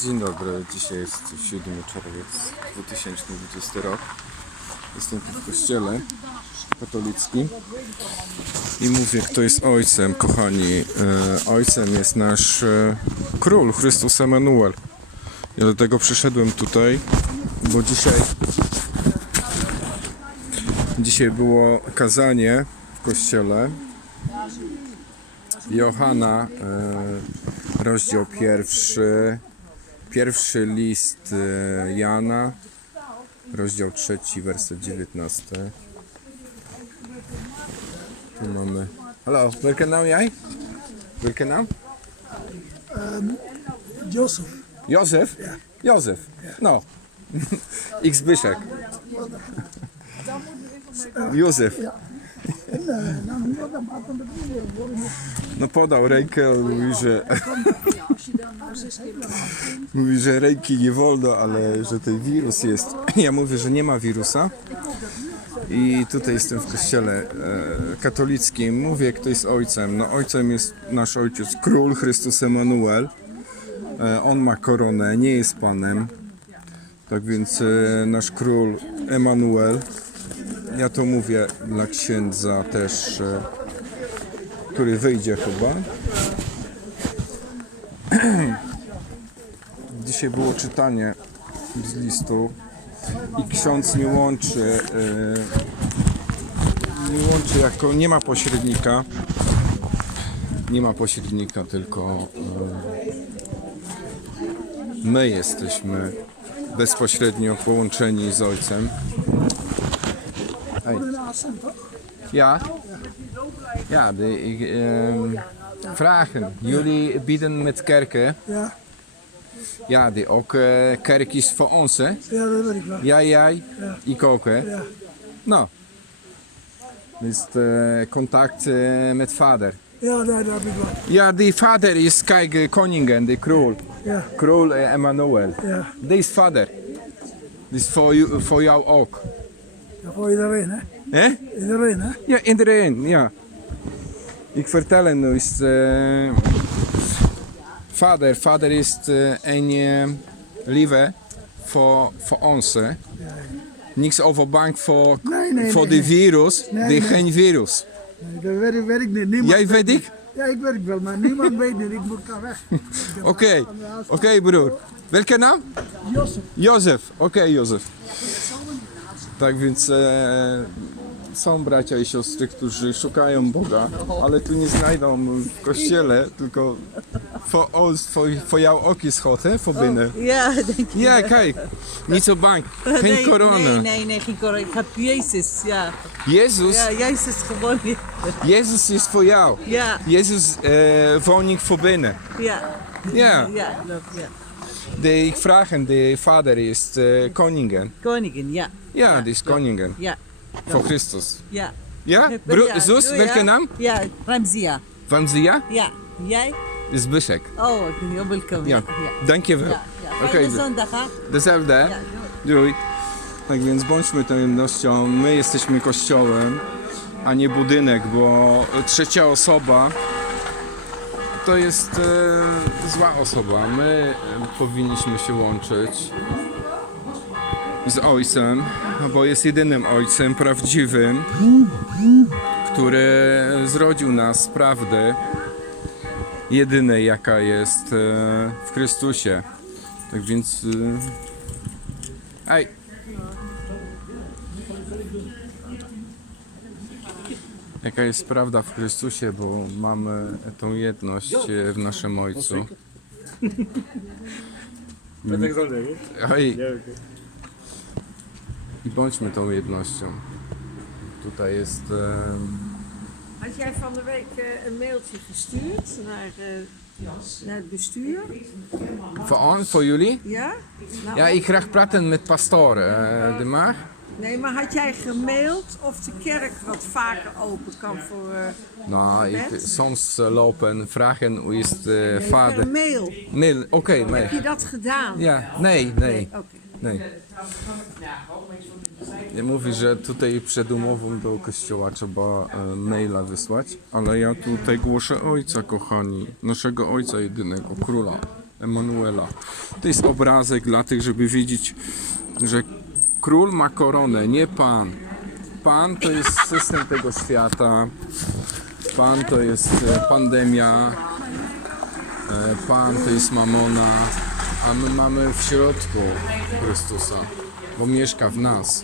Dzień dobry, dzisiaj jest 7 czerwiec 2020 rok. Jestem tu w kościele katolickim i mówię, kto jest ojcem, kochani. E, ojcem jest nasz e, król, Chrystus Emanuel. Ja dlatego przyszedłem tutaj, bo dzisiaj dzisiaj było kazanie w kościele Johana, e, rozdział pierwszy, pierwszy list e, Jana, rozdział trzeci, werset 19. Tu mamy. Hallo, welke naam jij? Welke naam? Joseph. Józef? Józef. No. Ik Zbyszek. Józef. No podał rękę, on mówi, że mówi, że ręki nie wolno, ale że ten wirus jest. Ja mówię, że nie ma wirusa. I tutaj jestem w kościele e, katolickim. Mówię, kto jest ojcem. No ojcem jest nasz ojciec, król Chrystus Emanuel. E, On ma koronę, nie jest panem. Tak więc e, nasz król Emanuel, ja to mówię dla księdza też, e, który wyjdzie chyba. Dzisiaj było czytanie z listu i ksiądz nie łączy, e, nie łączy jako, nie ma pośrednika, nie ma pośrednika, tylko e, my jesteśmy bezpośrednio połączeni z Ojcem. Hej. Ja? Ja, de, ik, ehm, vragen. Jullie bieden met kerken. Ja, Ja, die ook eh, kerk is voor ons, hè? ja, dat weet ik wel. Jij, jij, ik ook, hè? Ja, Nou. Dus eh, contact eh, met vader. ja dat, dat heb ik wel. Ja, die vader is, kijk, koningen, de kroon. Ja, Kroon Emmanuel. ja. Deze vader. Dus voor, voor jou ook. Ja, voor iedereen, hè? Hè? Iedereen, hè? Ja, iedereen, ja. Ik vertel hem nu is eh, vader, vader is eh, een eh, lieve voor, voor ons. Hè? Niks over bang voor, Nee, nee, voor nee, de virus, Nee, die geen virus. Nee, dat weet ik, weet ik niet. Niemand Jij weet ik? Ja, ik weet het wel, maar niemand weet het. Ik moet daar weg. Oké, oké broer. Welke naam? Joseph. Józef, okej Józef. Tak więc e, są bracia i siostry, którzy szukają Boga, ale tu nie znajdą w kościele, tylko voor ons, voor, voor jou ook is God, hè, voor binnen. Ja, denk je. Ja, kijk, niet zo bang, geen nee, corona. Nee, nee, nee, geen corona. Ik heb Jezus, ja. Jezus, Ja, Jezus gewoon. Jezus is voor jou. Ja, Jezus eh woning voor binnen. ja. Ja, Ja, klopt, ja. De, ik vraag hem, de vader is eh, koningin. Koningin, ja. Ja, die is koningin, Ja, voor Christus. ja. Ja, Ja, broer, zus, welke ja. naam? Ja, Ramzia. Van Zia? Ja. Jij? Zbyszek. Oh, ik ben heel welkom. Ja, Ja, ja. dankjewel. ja, ja. Okay, zondag, hè? dezelfde. hè? Ja, Dziuj. Tak więc bądźmy tą jednością. My jesteśmy kościołem, a nie budynek, bo trzecia osoba to jest e, zła osoba. My powinniśmy się łączyć z Ojcem, bo jest jedynym Ojcem prawdziwym, który zrodził nas z prawdy jedynej, jaka jest e, w Chrystusie. Tak więc. E, ej! Jaka jest prawda w Chrystusie, bo mamy tą jedność e, w naszym Ojcu. Ej! I bądźmy tą jednością. Tutaj jest. E, Had jij van de week eh, een mailtje gestuurd naar, eh, naar het bestuur? voor ons, voor jullie? Ja? Ja, ik graag praten met pastoor. eh, de mag? Nee, maar had jij gemaild of de kerk wat vaker open kan voor eh, Nou, ik, soms eh, lopen vragen hoe is de per vader. mail? Nee, oké, nee. Heb je dat gedaan? Ja, nee, nee, nee. Ja mówi, że tutaj przed umową do kościoła trzeba e, maila wysłać, ale ja tutaj głoszę ojca, kochani, naszego ojca jedynego, króla Emanuela. To jest obrazek dla tych, żeby wiedzieć, że król ma koronę, nie pan. Pan to jest system tego świata, pan to jest e, pandemia, e, pan to jest mamona, a my mamy w środku Chrystusa, bo mieszka w nas.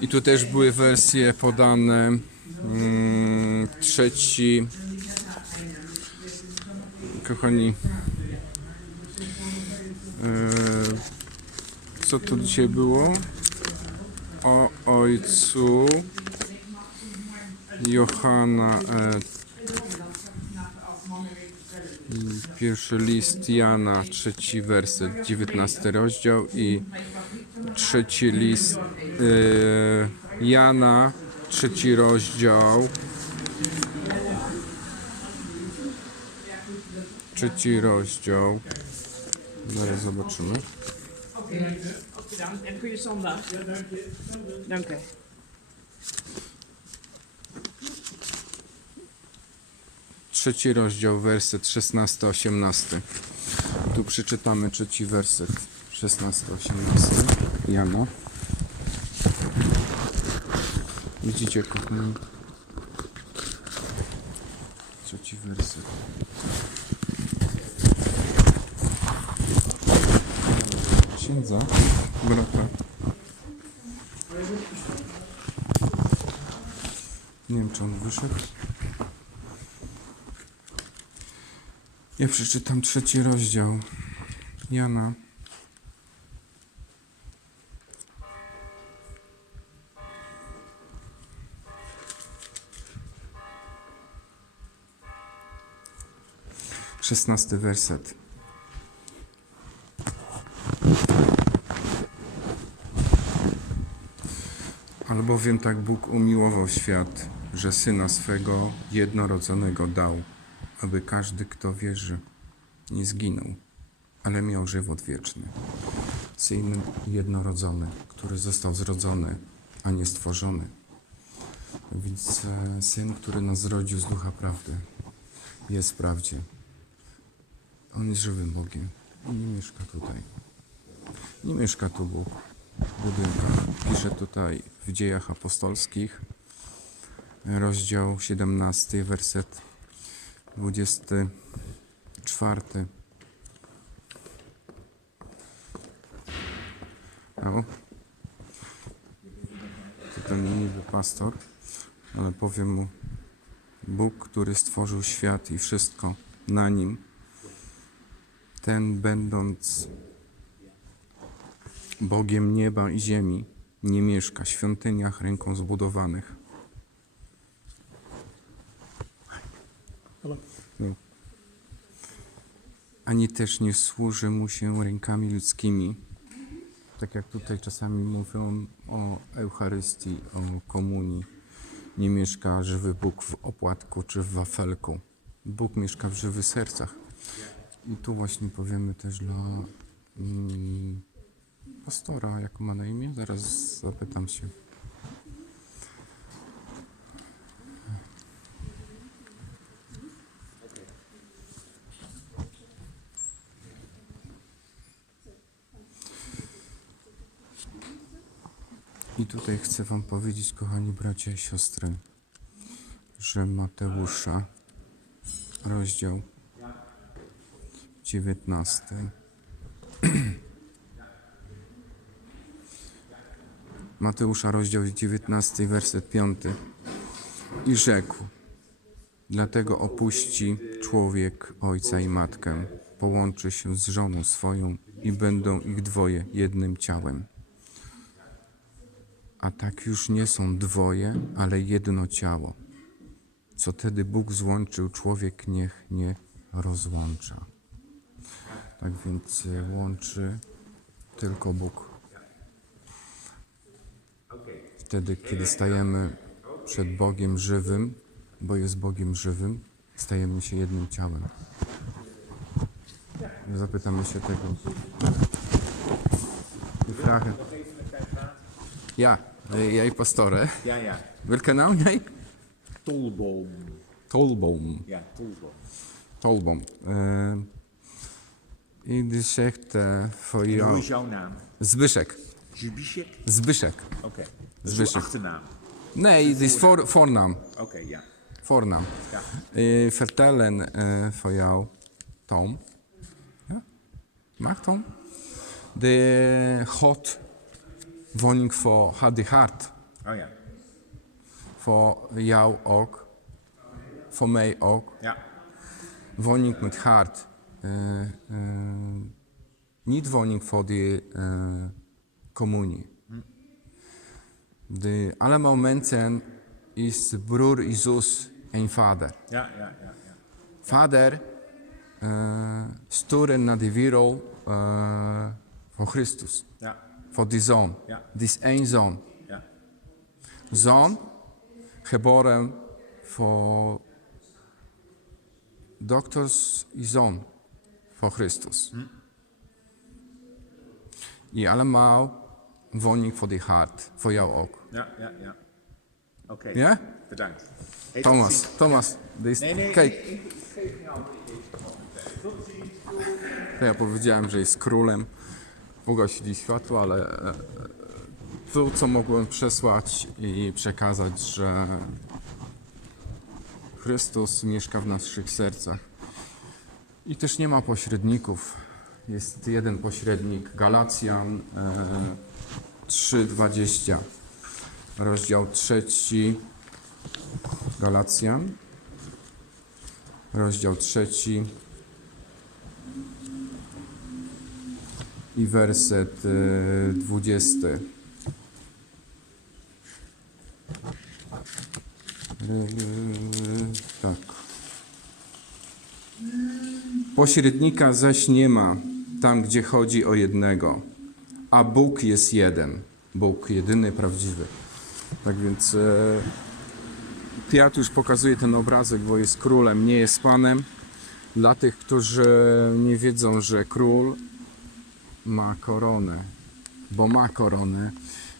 I tu też były wersje podane. Mm, trzeci. Kochani. e, co tu dzisiaj było? O ojcu Johana. E, Pierwszy list Jana, trzeci werset, dziewiętnasty rozdział i trzeci list y, Jana, trzeci rozdział. Trzeci rozdział. Zaraz zobaczymy. Gedaan. En goede zondag. Dank u. Trzeci rozdział, werset 16-18. Tu przeczytamy trzeci werset 16-18 Jana. Widzicie, kochani? Trzeci werset. Księdza, brata. Nie wiem, czy on wyszedł. Ja przeczytam trzeci rozdział Jana. Szesnasty werset. Albowiem tak Bóg umiłował świat, że Syna swego jednorodzonego dał, aby każdy, kto wierzy, nie zginął, ale miał żywot wieczny. Syn jednorodzony, który został zrodzony, a nie stworzony. Więc e, Syn, który nas zrodził z Ducha Prawdy, jest w prawdzie. On jest żywym Bogiem i nie mieszka tutaj. Nie mieszka tu Bóg budynkach. Pisze tutaj w dziejach apostolskich, rozdział 17, werset 24. O. To ten niby pastor, ale powiem mu, Bóg, który stworzył świat i wszystko na nim, ten będąc Bogiem nieba i ziemi, nie mieszka w świątyniach ręką zbudowanych. No. Ani też nie służy mu się rękami ludzkimi, tak jak tutaj czasami mówią o Eucharystii, o komunii. Nie mieszka żywy Bóg w opłatku czy w wafelku. Bóg mieszka w żywych sercach. I tu właśnie powiemy też dla mm, pastora, jak ma na imię. Zaraz zapytam się. I tutaj chcę Wam powiedzieć, kochani bracia i siostry, że Mateusza, rozdział 19. Mateusza, rozdział 19, werset 5. I rzekł: Dlatego opuści człowiek ojca i matkę, połączy się z żoną swoją i będą ich dwoje jednym ciałem. A tak już nie są dwoje, ale jedno ciało. Co tedy Bóg złączył, człowiek niech nie rozłącza. Tak więc e, łączy tylko Bóg. Wtedy, kiedy stajemy przed Bogiem żywym, bo jest Bogiem żywym, stajemy się jednym ciałem. Zapytamy się tego. dagen. Ja, jij pastoor, hè? Ja, ja. Welke naam jij? Tolboom. Tolboom. Ja, eh, voor Hoe jou... is jouw naam? Zbyszek. Zubishek? Zbyszek. Oké. Dat is Zbyszek. achternaam. Nee, dit is voor, voornaam. Oké, ja. Voornaam. Ja. Eh, vertellen eh, voor jou, Tom. Ja? Mag Tom? De God woning voor had die hart. Oh ja. Voor jou ook. Voor mij ook. Ja. Woning met hart. Eh, eh, niet woning voor de eh, communie. De allemaal mensen is broer Jezus en vader. Ja, ja, ja. ja. Vader uh, sturen naar de wereld uh, voor Christus, Ja. voor die zoon. Ja. Die is één zoon. Ja. Zoon, geboren voor dokters zoon voor Christus. Die allemaal woning voor die hart, voor jou ook. Ja, ja, ja. Oké. Ja? Bedankt. Thomas. Thomas, deze, Nee, nee, kijk. geef jou To ja powiedziałem, że jest królem. Ugasili światło, ale e, e, to, co mogłem przesłać i przekazać, że Chrystus mieszka w naszych sercach. I też nie ma pośredników. Jest jeden pośrednik, Galacjan e, 3:20. Rozdział trzeci. Galacjan. Rozdział trzeci. i werset e, 20. E, Tak. Pośrednika zaś nie ma tam, gdzie chodzi o jednego, a Bóg jest jeden. Bóg jedyny, prawdziwy. Tak więc e, Piotr już pokazuje ten obrazek, bo jest królem, nie jest panem. Dla tych, którzy nie wiedzą, że król ma koronę, bo ma koronę.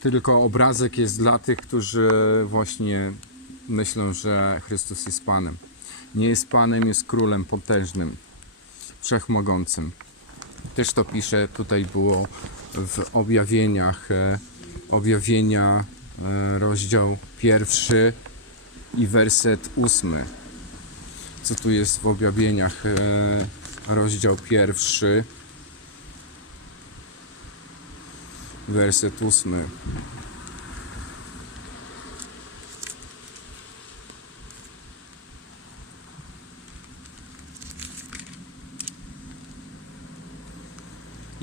Tylko obrazek jest dla tych, którzy właśnie myślą, że Chrystus jest Panem. Nie jest Panem, jest królem potężnym, wszechmogącym. Też to pisze, tutaj było w objawieniach, e, objawienia, e, rozdział pierwszy i werset ósmy. Co tu jest w objawieniach, e, rozdział pierwszy, werset ósmy.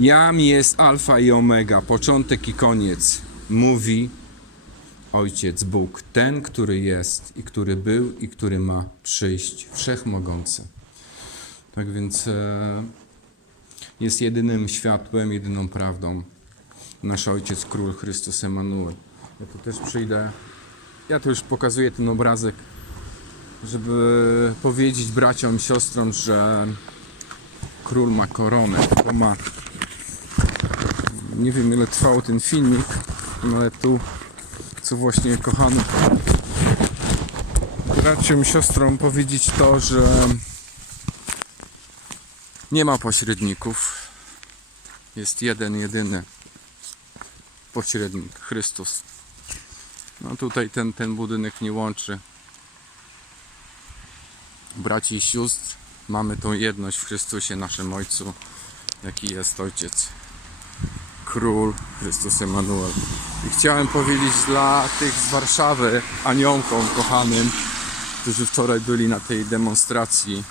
Jam jest alfa i omega, początek i koniec, mówi Ojciec Bóg, ten, który jest i który był i który ma przyjść, wszechmogący. Tak więc e, jest jedynym światłem, jedyną prawdą nasz Ojciec Król Chrystus Emanuel. Ja tu też przyjdę. Ja tu już pokazuję ten obrazek, żeby powiedzieć braciom i siostrom, że król ma koronę. To ma. Nie wiem ile trwał ten filmik, no ale tu co właśnie kochany braciom siostrom powiedzieć to, że nie ma pośredników. Jest jeden, jedyny pośrednik, Chrystus. No tutaj ten, ten budynek nie łączy braci i sióstr. Mamy tą jedność w Chrystusie, naszym Ojcu, jaki jest Ojciec. Król Chrystus Emanuel. I chciałem powiedzieć dla tych z Warszawy, aniołkom kochanym, którzy wczoraj byli na tej demonstracji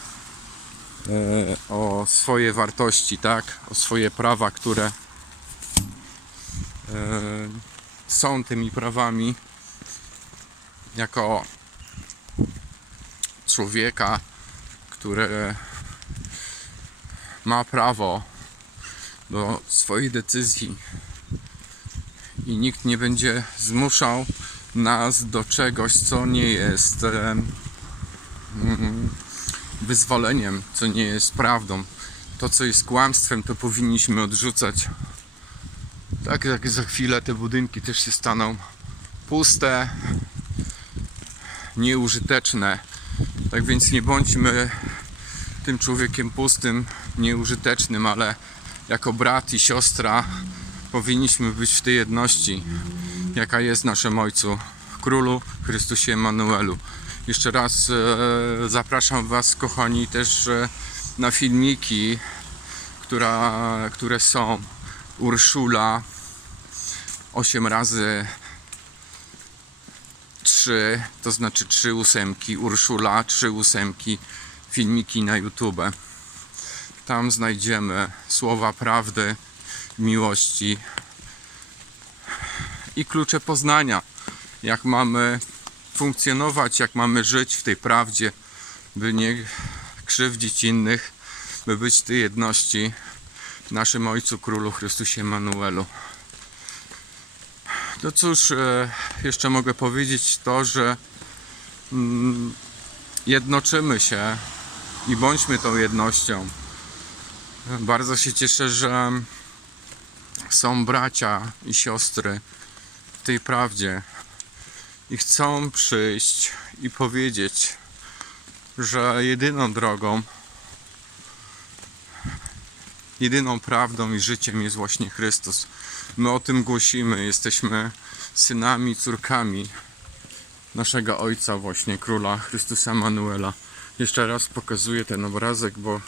e, o swoje wartości, tak? O swoje prawa, które e, są tymi prawami jako człowieka, który ma prawo do swoich decyzji i nikt nie będzie zmuszał nas do czegoś, co nie jest mm, wyzwoleniem, co nie jest prawdą. To, co jest kłamstwem, to powinniśmy odrzucać. Tak jak za chwilę te budynki też się staną puste, nieużyteczne. Tak więc nie bądźmy tym człowiekiem pustym, nieużytecznym, ale jako brat i siostra powinniśmy być w tej jedności, jaka jest naszym Ojcu, Królu Chrystusie Emanuelu. Jeszcze raz e, zapraszam Was, kochani, też e, na filmiki, która, które są Urszula 8 razy 3, to znaczy 3 ósemki, Urszula 3 ósemki, filmiki na YouTube. Tam znajdziemy słowa prawdy, miłości i klucze poznania. Jak mamy funkcjonować, jak mamy żyć w tej prawdzie, by nie krzywdzić innych, by być w tej jedności naszym Ojcu Królu Chrystusie Emanuelu. No cóż, e, jeszcze mogę powiedzieć to, że mm, jednoczymy się i bądźmy tą jednością. Bardzo się cieszę, że są bracia i siostry w tej prawdzie i chcą przyjść i powiedzieć, że jedyną drogą, jedyną prawdą i życiem jest właśnie Chrystus. My o tym głosimy, jesteśmy synami, córkami naszego Ojca właśnie, Króla Chrystusa Manuela. Jeszcze raz pokazuję ten obrazek, bo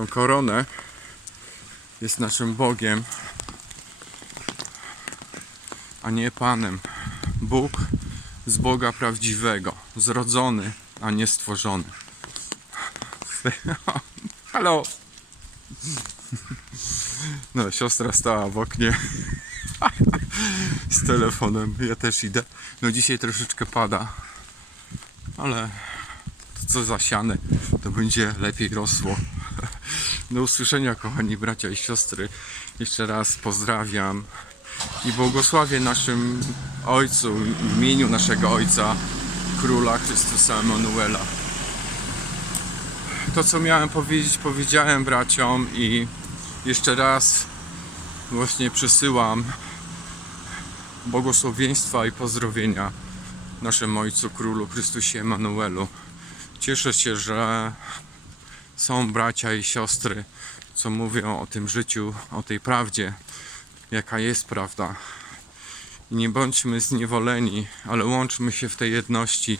tą koronę jest naszym Bogiem, a nie Panem. Bóg z Boga prawdziwego, zrodzony, a nie stworzony. Halo! No, siostra stała w oknie z telefonem. Ja też idę. No dzisiaj troszeczkę pada, ale to co zasiane, to będzie lepiej rosło. Do usłyszenia, kochani bracia i siostry. Jeszcze raz pozdrawiam i błogosławię naszym Ojcu, w imieniu naszego Ojca, Króla Chrystusa Emanuela. To, co miałem powiedzieć, powiedziałem braciom i jeszcze raz właśnie przesyłam błogosławieństwa i pozdrowienia naszym Ojcu Królu Chrystusie Emanuelu. Cieszę się, że są bracia i siostry, co mówią o tym życiu, o tej prawdzie, jaka jest prawda. I nie bądźmy zniewoleni, ale łączmy się w tej jedności,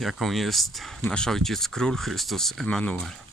jaką jest nasz Ojciec Król Chrystus Emanuel.